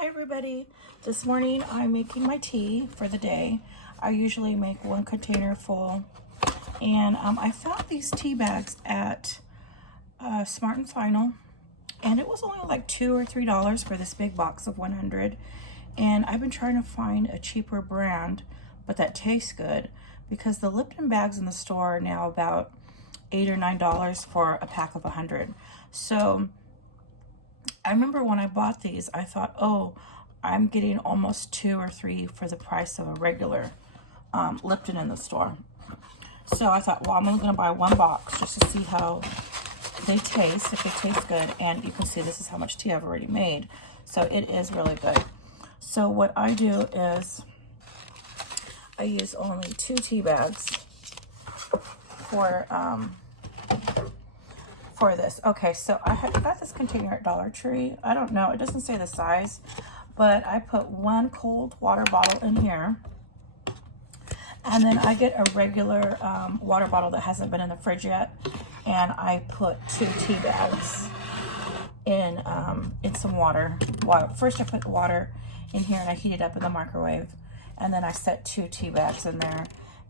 Hi everybody. This morning I'm making my tea for the day. I usually make one container full. And I found these tea bags at Smart and Final. And it was only like $2 or $3 for this big box of 100. And I've been trying to find a cheaper brand, but that tastes good. Because the Lipton bags in the store are now about $8 or $9 for a pack of 100. So I remember when I bought these, I thought, oh, I'm getting almost 2 or 3 for the price of a regular Lipton in the store. So I thought, well, I'm only going to buy one box just to see how they taste, if they taste good. And you can see this is how much tea I've already made. So it is really good. So what I do is I use only 2 tea bags for this. Okay, so I got this container at Dollar Tree. I don't know, it doesn't say the size, but I put 1 cold water bottle in here. And then I get a regular water bottle that hasn't been in the fridge yet. And I put 2 tea bags in some water. First I put the water in here and I heat it up in the microwave. And then I set 2 tea bags in there.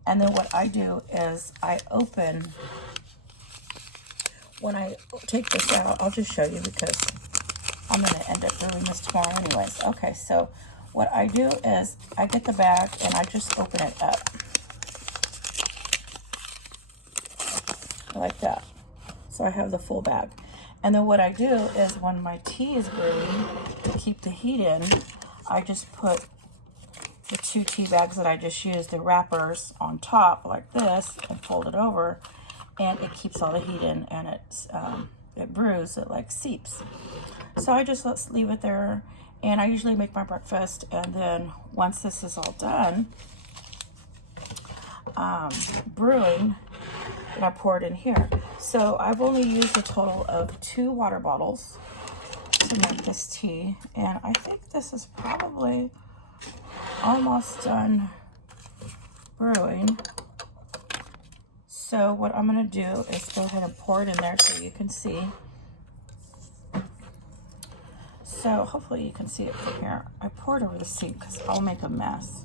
And then what I do is I open, when I take this out, I'll just show you because I'm going to end up doing this tomorrow anyways. Okay, so what I do is I get the bag and I just open it up. Like that. So I have the full bag. And then what I do is when my tea is brewing, to keep the heat in, I just put the 2 tea bags that I just used, the wrappers, on top like this and fold it over. And it keeps all the heat in, and it brews, it like seeps. So I just leave it there, and I usually make my breakfast, and then once this is all done brewing, and I pour it in here. So I've only used a total of 2 water bottles to make this tea, and I think this is probably almost done brewing. So what I'm going to do is go ahead and pour it in there so you can see. So hopefully you can see it from here. I poured over the sink because I'll make a mess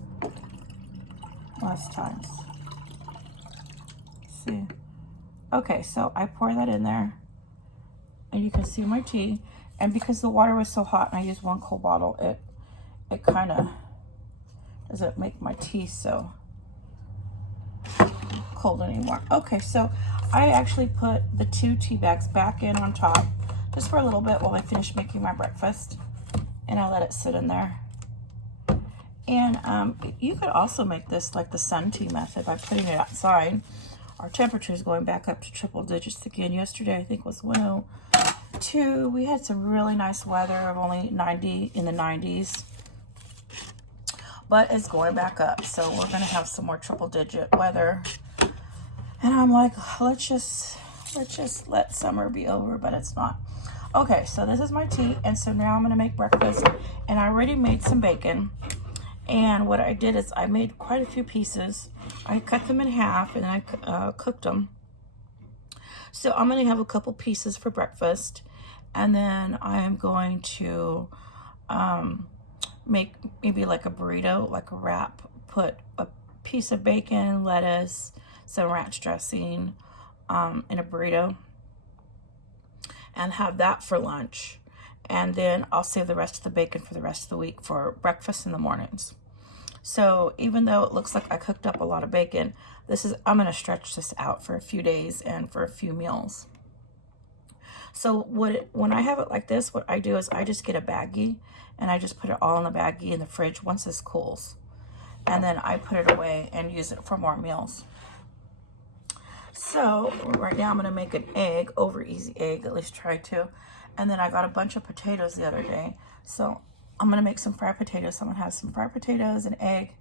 most times. See? Okay, so I pour that in there and you can see my tea. And because the water was so hot and I used 1 cold bottle, it kind of doesn't make my tea so cold anymore. Okay, so I actually put the 2 tea bags back in on top just for a little bit while I finish making my breakfast, and I let it sit in there. And you could also make this like the sun tea method by putting it outside. Our temperature is going back up to triple digits again. Yesterday I think was 102. We had some really nice weather of only 90 in the 90s, but it's going back up, so we're gonna have some more triple digit weather. And I'm like, let's just let summer be over, but it's not. Okay, so this is my tea, and so now I'm gonna make breakfast, and I already made some bacon. And what I did is I made quite a few pieces. I cut them in half, and then I cooked them. So I'm gonna have a couple pieces for breakfast, and then I'm going to make maybe like a burrito, like a wrap, put a piece of bacon, lettuce, some ranch dressing in a burrito, and have that for lunch. And then I'll save the rest of the bacon for the rest of the week for breakfast in the mornings. So even though it looks like I cooked up a lot of bacon, I'm going to stretch this out for a few days and for a few meals. So when I have it like this, what I do is I just get a baggie and I just put it all in the baggie in the fridge once this cools. And then I put it away and use it for more meals. So right now I'm going to make an egg, over easy egg, at least try to. And then I got a bunch of potatoes the other day. So I'm going to make some fried potatoes. So I'm going to have some fried potatoes, an egg,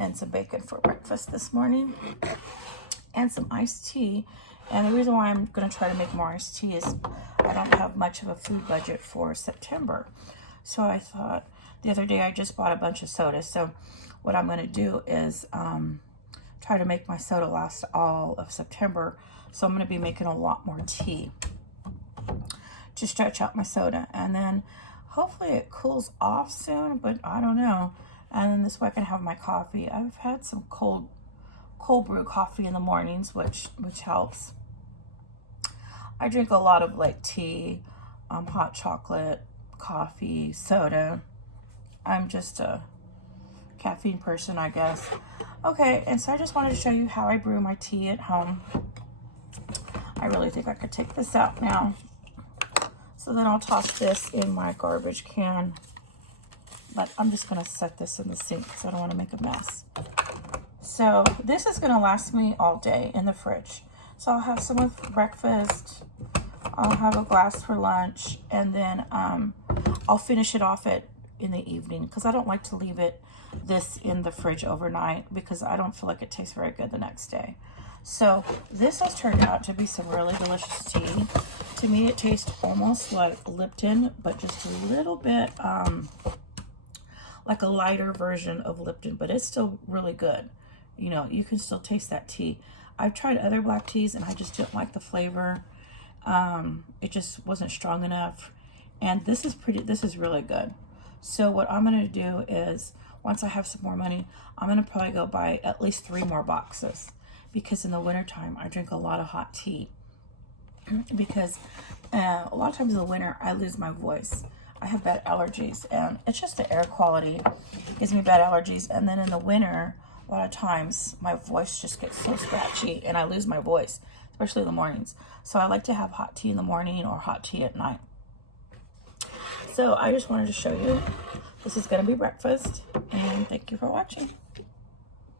and some bacon for breakfast this morning. And some iced tea. And the reason why I'm going to try to make more iced tea is I don't have much of a food budget for September. So I thought the other day I just bought a bunch of sodas. So what I'm going to do is try to make my soda last all of September. So I'm going to be making a lot more tea to stretch out my soda. And then Hopefully it cools off soon, but I don't know. And then this way I can have my coffee. I've had some cold brew coffee in the mornings, which helps. I drink a lot of like tea, hot chocolate, coffee, soda. I'm just a caffeine person, I guess. Okay, and so I just wanted to show you how I brew my tea at home. I really think I could take this out now. So then I'll toss this in my garbage can. But I'm just gonna set this in the sink because I don't wanna make a mess. So this is gonna last me all day in the fridge. So I'll have some with breakfast, I'll have a glass for lunch, and then I'll finish it off in the evening because I don't like to leave this in the fridge overnight because I don't feel like it tastes very good the next day. So this has turned out to be some really delicious tea. To me, it tastes almost like Lipton, but just a little bit like a lighter version of Lipton, but it's still really good. You know, you can still taste that tea. I've tried other black teas and I just didn't like the flavor. It just wasn't strong enough. And this is really good. So what I'm gonna do is, once I have some more money, I'm gonna probably go buy at least 3 more boxes, because in the wintertime, I drink a lot of hot tea. Because a lot of times in the winter, I lose my voice. I have bad allergies, and it's just the air quality gives me bad allergies. And then in the winter, a lot of times my voice just gets so scratchy and I lose my voice, especially in the mornings. So I like to have hot tea in the morning or hot tea at night. So I just wanted to show you, this is gonna be breakfast, and thank you for watching.